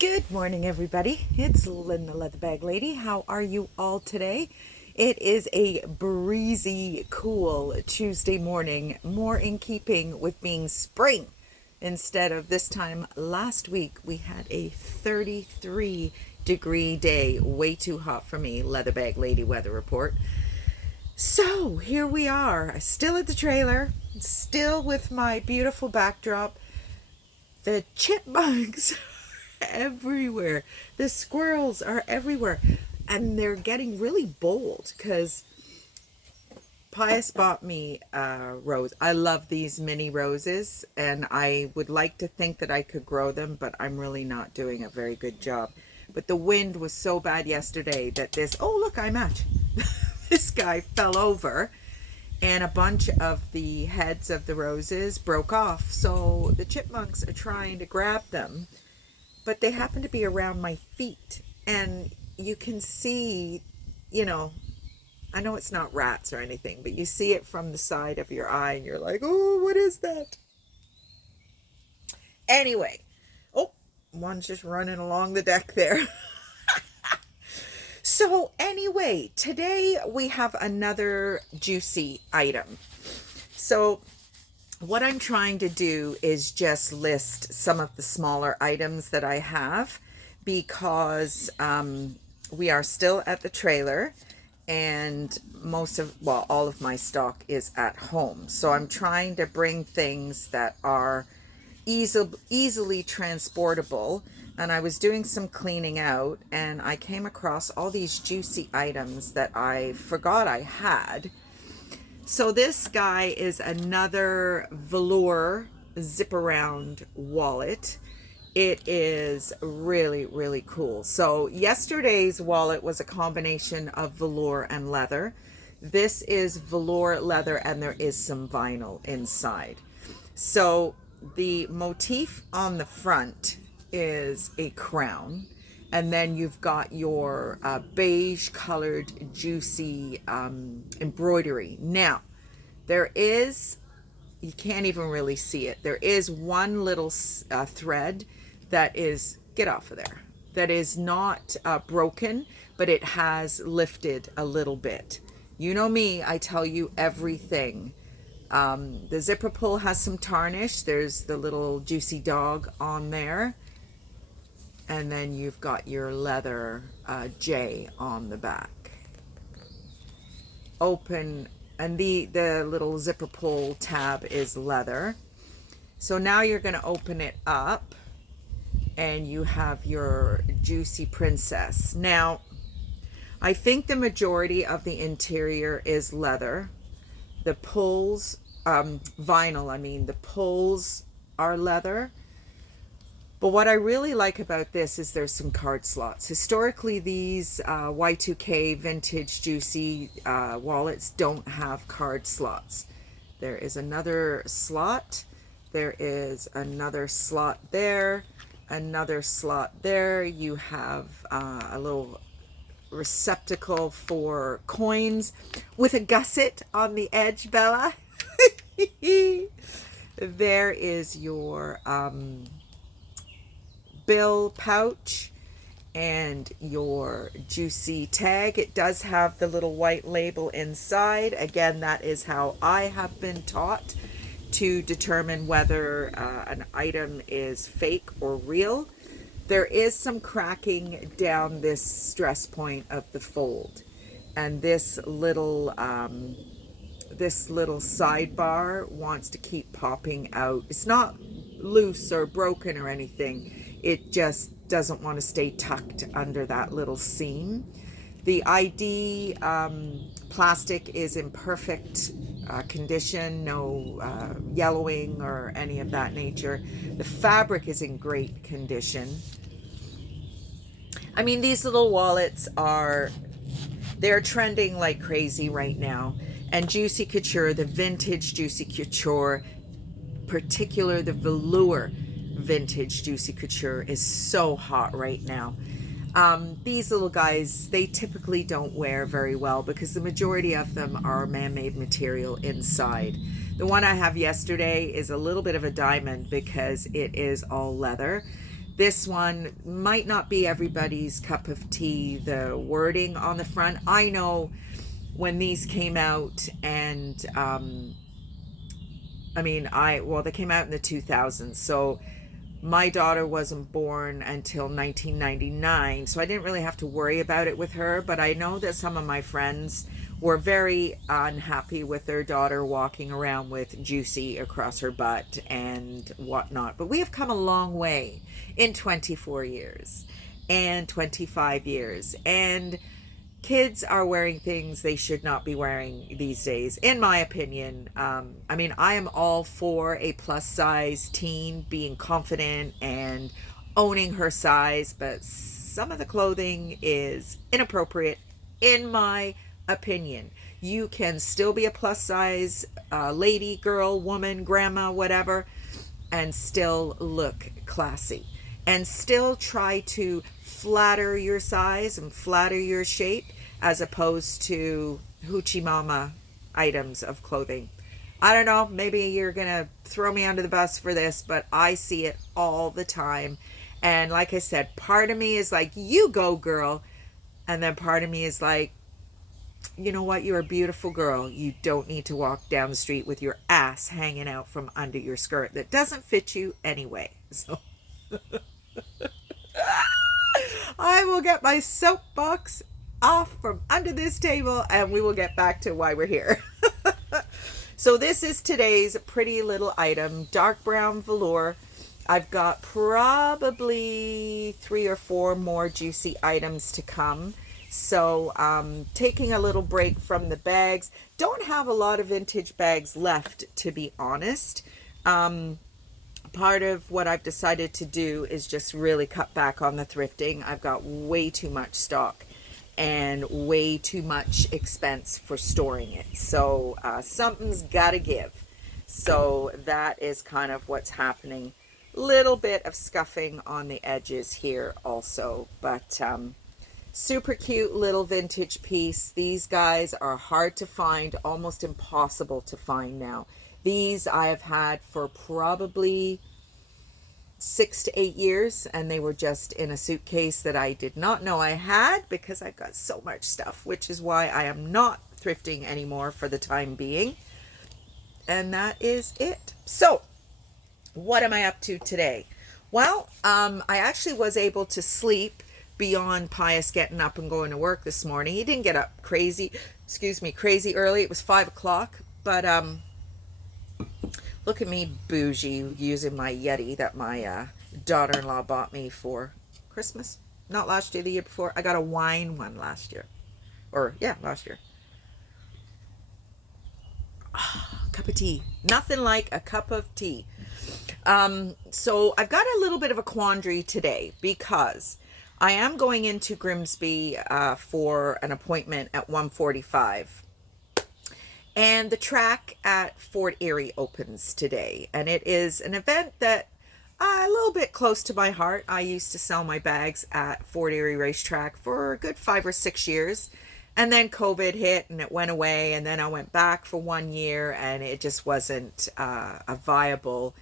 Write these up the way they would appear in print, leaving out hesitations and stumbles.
Good morning, everybody. It's Lynn the Leather Bag Lady. How are you all today? It is a breezy, cool Tuesday morning, more in keeping with being spring. Instead of this time last week, we had a 33-degree day. Way too hot for me, Leather Bag Lady weather report. So here we are, still at the trailer, still with my beautiful backdrop. The chipmunks everywhere. The squirrels are everywhere. And they're getting really bold because Pius bought me a rose. I love these mini roses and I would like to think that I could grow them, but I'm really not doing a very good job. But the wind was so bad yesterday that oh look, I match. This guy fell over and a bunch of the heads of the roses broke off. So the chipmunks are trying to grab them, but they happen to be around my feet. And you can see, I know it's not rats or anything, but you see it from the side of your eye and you're like, oh, what is that? Anyway, oh, one's just running along the deck there. So anyway, today we have another juicy item. So what I'm trying to do is just list some of the smaller items that I have because we are still at the trailer and all of my stock is at home. So I'm trying to bring things that are easily transportable. And I was doing some cleaning out and I came across all these juicy items that I forgot I had. So this guy is another velour zip around wallet. It is really, really cool. So yesterday's wallet was a combination of velour and leather. This is velour leather and there is some vinyl inside. So the motif on the front is a crown, and then you've got your beige colored juicy embroidery. Now you can't even really see it, there is one little thread that is, get off of there, that is not broken, but it has lifted a little bit. You know me, I tell you everything. The zipper pull has some tarnish. There's the little juicy dog on there. And then you've got your leather J on the back. Open, and the little zipper pull tab is leather. So now you're going to open it up and you have your juicy princess. Now, I think the majority of the interior is leather. The pulls, vinyl, the pulls are leather. But what I really like about this is there's some card slots. Historically, these Y2k vintage juicy wallets don't have card slots. There is another slot. There is another slot there. Another slot there. You have a little receptacle for coins with a gusset on the edge, Bella. There is your bill pouch and your juicy tag. It does have the little white label inside. Again, that is how I have been taught to determine whether an item is fake or real. There is some cracking down this stress point of the fold, and this little sidebar wants to keep popping out. It's not loose or broken or anything. It just doesn't want to stay tucked under that little seam. The ID plastic is in perfect condition, no yellowing or any of that nature. The fabric is in great condition. These little wallets they're trending like crazy right now. And Juicy Couture, the vintage Juicy Couture, particular the velour vintage Juicy Couture, is so hot right now. These little guys, they typically don't wear very well because the majority of them are man-made material inside. The one I have yesterday is a little bit of a diamond because it is all leather. This one might not be everybody's cup of tea. The wording on the front, I know when these came out, and well, they came out in the 2000s, so my daughter wasn't born until 1999, so I didn't really have to worry about it with her. But I know that some of my friends were very unhappy with their daughter walking around with Juicy across her butt and whatnot. But we have come a long way in 24 years and 25 years, and kids are wearing things they should not be wearing these days, in my opinion. I am all for a plus size teen being confident and owning her size, but some of the clothing is inappropriate, in my opinion. You can still be a plus size lady, girl, woman, grandma, whatever, and still look classy, and still try to flatter your size and flatter your shape, as opposed to hoochie mama items of clothing. I don't know, maybe you're gonna throw me under the bus for this, but I see it all the time. And like I said, part of me is like, you go girl, and then part of me is like, you know what, you're a beautiful girl. You don't need to walk down the street with your ass hanging out from under your skirt that doesn't fit you anyway. So I will get my soapbox off from under this table, and we will get back to why we're here. So this is today's pretty little item, dark brown velour. I've got probably 3 or 4 more juicy items to come. So taking a little break from the bags. Don't have a lot of vintage bags left, to be honest. Part of what I've decided to do is just really cut back on the thrifting. I've got way too much stock and way too much expense for storing it. So something's got to give. So that is kind of what's happening. Little bit of scuffing on the edges here also, but super cute little vintage piece. These guys are hard to find, almost impossible to find now. These I have had for probably 6 to 8 years, and they were just in a suitcase that I did not know I had, because I've got so much stuff, which is why I am not thrifting anymore for the time being. And that is it. So what am I up to today? Well, I actually was able to sleep beyond Pius getting up and going to work this morning. He didn't get up crazy early. It was 5 o'clock, but look at me bougie using my Yeti that my daughter-in-law bought me for Christmas. Not last year, the year before. I got a wine one last year. Last year. Cup of tea. Nothing like a cup of tea. So I've got a little bit of a quandary today, because I am going into Grimsby for an appointment at 1:45. And the track at Fort Erie opens today. And it is an event that a little bit close to my heart. I used to sell my bags at Fort Erie Racetrack for a good 5 or 6 years. And then COVID hit and it went away. And then I went back for 1 year, and it just wasn't a viable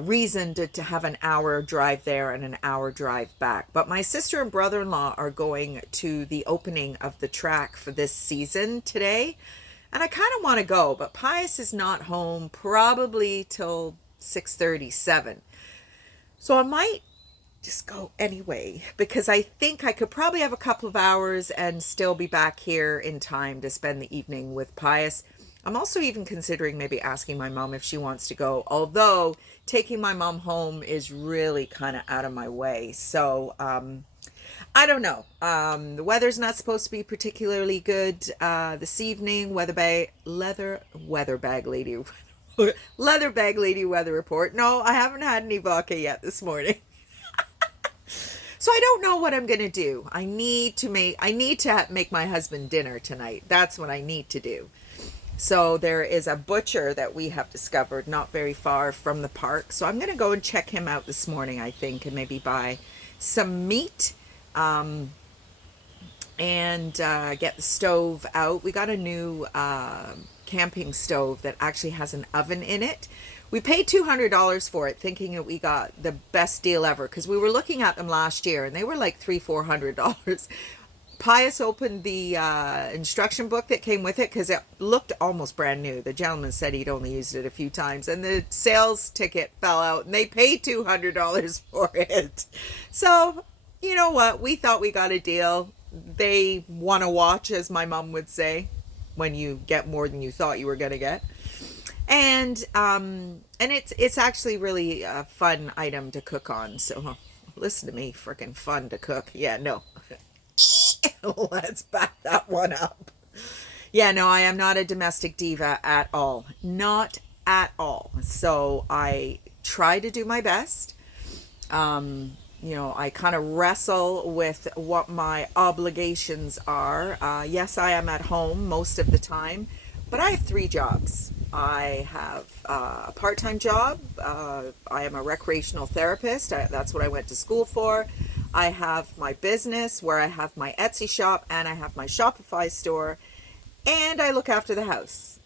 reason to have an hour drive there and an hour drive back. But my sister and brother-in-law are going to the opening of the track for this season today. And I kind of want to go, but Pius is not home probably till 6:37. So I might just go anyway, because I think I could probably have a couple of hours and still be back here in time to spend the evening with Pius. I'm also even considering maybe asking my mom if she wants to go, although taking my mom home is really kind of out of my way. So I don't know. The weather's not supposed to be particularly good this evening. Leather bag lady weather report. No, I haven't had any vodka yet this morning. So I don't know what I'm going to do. I need to make my husband dinner tonight. That's what I need to do. So there is a butcher that we have discovered not very far from the park. So I'm going to go and check him out this morning, I think, and maybe buy some meat and get the stove out. We got a new camping stove that actually has an oven in it, We paid $200 for it, thinking that we got the best deal ever, because we were looking at them last year and they were like $300-400. Pius opened the instruction book that came with it because it looked almost brand new. The gentleman said he'd only used it a few times, and the sales ticket fell out and they paid $200 for it. So, you know what? We thought we got a deal. They won a watch, as my mom would say, when you get more than you thought you were going to get. And it's actually really a fun item to cook on. So listen to me, freaking fun to cook. Yeah, no. Let's back that one up. Yeah, no, I am not a domestic diva at all. Not at all. So I try to do my best. I kind of wrestle with what my obligations are. Yes, I am at home most of the time, but I have 3 jobs. I have a part-time job. I am a recreational therapist. That's what I went to school for. I have my business where I have my Etsy shop and I have my Shopify store, and I look after the house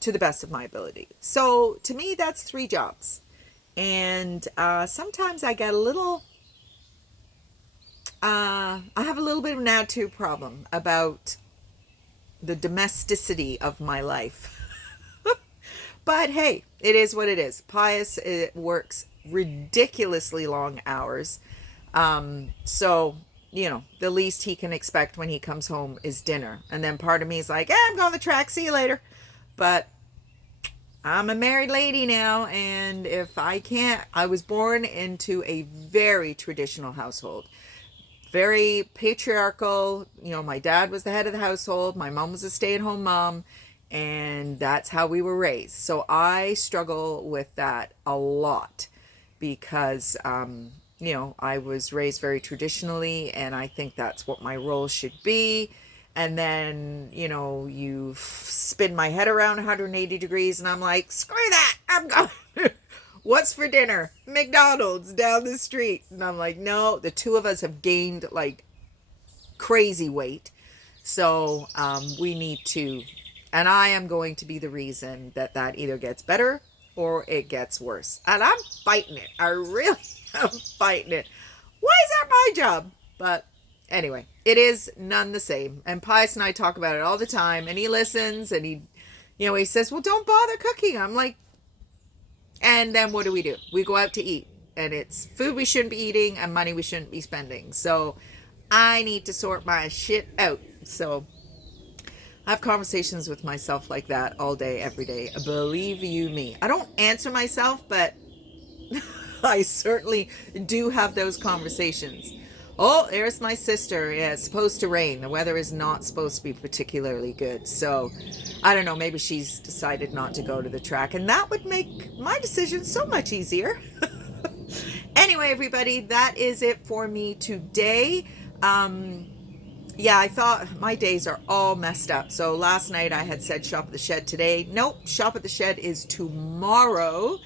to the best of my ability. So to me, that's 3 jobs. And sometimes I get I have a little bit of an attitude problem about the domesticity of my life. But hey, it is what it is. Pius works ridiculously long hours. So, the least he can expect when he comes home is dinner. And then part of me is like, I'm going to the track. See you later. But I'm a married lady now. And if I can't, I was born into a very traditional household. Very patriarchal. My dad was the head of the household. My mom was a stay-at-home mom. And that's how we were raised. So I struggle with that a lot because, I was raised very traditionally, and I think that's what my role should be. And then, you spin my head around 180 degrees, and I'm like, screw that, I'm going. What's for dinner? McDonald's down the street. And I'm like, no, the 2 of us have gained like crazy weight. So we need to, and I am going to be the reason that either gets better or it gets worse. And I'm fighting it. I really am fighting it. Why is that my job? But anyway, it is none the same. And Pius and I talk about it all the time, and he listens, and he says, well, don't bother cooking. I'm like, and then what do? We go out to eat, and it's food we shouldn't be eating and money we shouldn't be spending. So I need to sort my shit out. So I have conversations with myself like that all day, every day. Believe you me. I don't answer myself, but I certainly do have those conversations. Oh, there's my sister. Yeah, it's supposed to rain. The weather is not supposed to be particularly good. So I don't know. Maybe she's decided not to go to the track, and that would make my decision so much easier. Anyway, everybody, that is it for me today. I thought my days are all messed up. So last night I had said shop at the shed today. Nope, shop at the shed is tomorrow.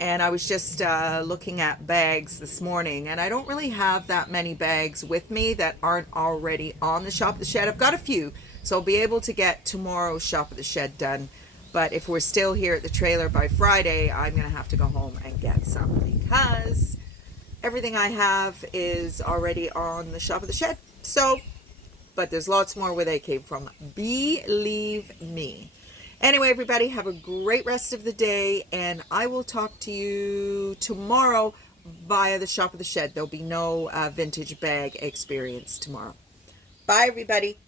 And I was just looking at bags this morning, and I don't really have that many bags with me that aren't already on the shop at the shed. I've got a few, so I'll be able to get tomorrow's shop at the shed done. But if we're still here at the trailer by Friday, I'm going to have to go home and get some, because everything I have is already on the shop at the shed. So, but there's lots more where they came from. Believe me. Anyway, everybody, have a great rest of the day, and I will talk to you tomorrow via the shop of the shed. There'll be no vintage bag experience tomorrow. Bye, everybody.